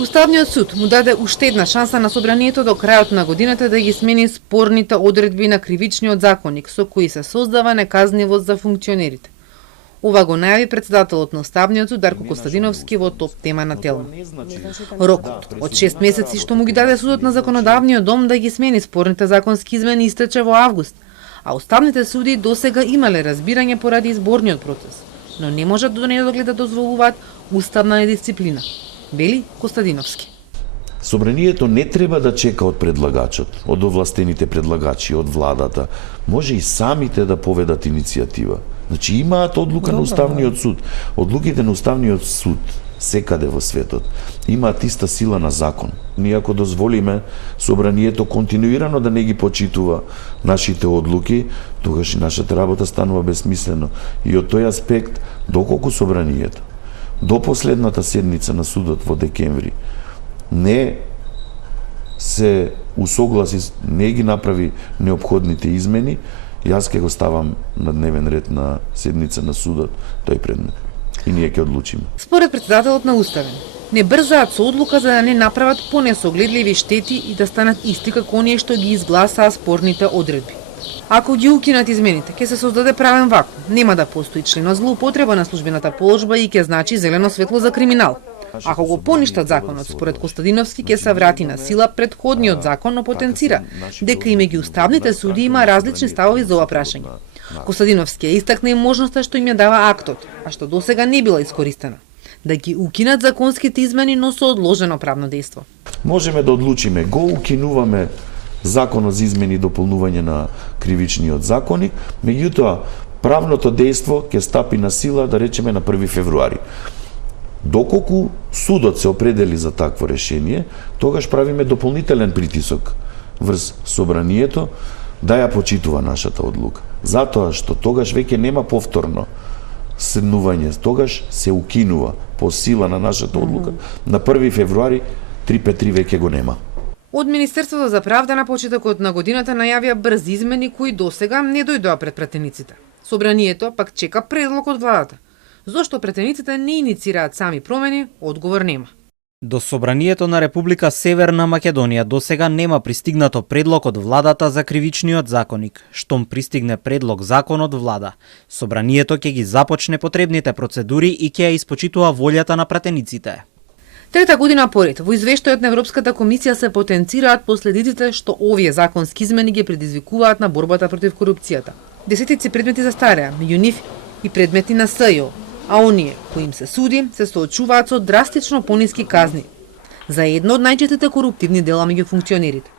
Уставниот суд му даде уште една шанса на собранието до крајот на годината да ги смени спорните одредби на кривичниот законник со кои се создава неказнивост за функционерите. Ова го најави председателот на Уставниот суд Дарко Костадиновски во топ тема на Телма. Рокот од 6 месеци што му ги даде судот на законодавниот дом да ги смени спорните законски измени истече во август, а уставните суди досега имале разбирање поради изборниот процес, но не можат до недоглед да дозволуваат уставна недисциплина, вели Костадиновски. Собранието не треба да чека од предлагачот, од овластените предлагачи, од владата. Може и самите да поведат иницијатива. Значи имаат одлука на Уставниот суд. Одлуките на Уставниот суд секаде во светот имаат иста сила на закон. Ние ако дозволиме собранието континуирано да не ги почитува нашите одлуки, тогаш и нашата работа станува безсмислено. И од тој аспект, доколку собранието до последната седница на судот во декември не се усогласи, не ги направи неопходните измени, јас ќе го ставам на дневен ред на седница на судот тој предмет. И ние ќе одлучиме. Според председателот на Уставен, не брзаат со одлука за да не направат понесогледливи штети и да станат исти како оние што ги изгласаа спорните одредби. Ако ги укинат измените, ќе се создаде правен вакуум. Нема да постои член на злоупотреба на службената положба и ќе значи зелено светло за криминал. Ако го поништат законот, според Костадиновски ќе се врати на сила претходниот закон, но потенцира дека и меѓу уставните суди има различни ставови за ова прашање. Костадиновски ја истакна и можноста што им ја дава актот, а што досега не била искористена, да ги укинат законските измени, но со одложено правно дејство. Можеме да одлучиме, го укинуваме законот за измени и дополнување на кривичниот законник, меѓутоа правното дејство ќе стапи на сила, да речеме, на 1 февруари. Доколку судот се определи за такво решение, тогаш правиме дополнителен притисок врз собранието да ја почитува нашата одлука. Затоа што тогаш веќе нема повторно седнување, тогаш се укинува по сила на нашата одлука. На 1 февруари 353 веќе го нема. Од Министерството за правда на почетокот на годината најавија брзи измени кои досега не дојдоа пред пратениците. Собранието пак чека предлог од владата. Зошто пратениците не иницираат сами промени, одговор нема. До Собранието на Република Северна Македонија досега нема пристигнато предлог од владата за кривичниот законник. Штом пристигне предлог закон од влада, Собранието ќе ги започне потребните процедури и ќе ја испочитува волјата на пратениците. Трета година поред, во извештајот на Европската комисија се потенцираат последиците што овие законски измени ги предизвикуваат на борбата против корупцијата. Десетици предмети застареа, меѓу нив и предмети на СЈО, а оние кои им се суди се соочуваат со драстично пониски казни за едно од најчестите коруптивни дела меѓу функционерите.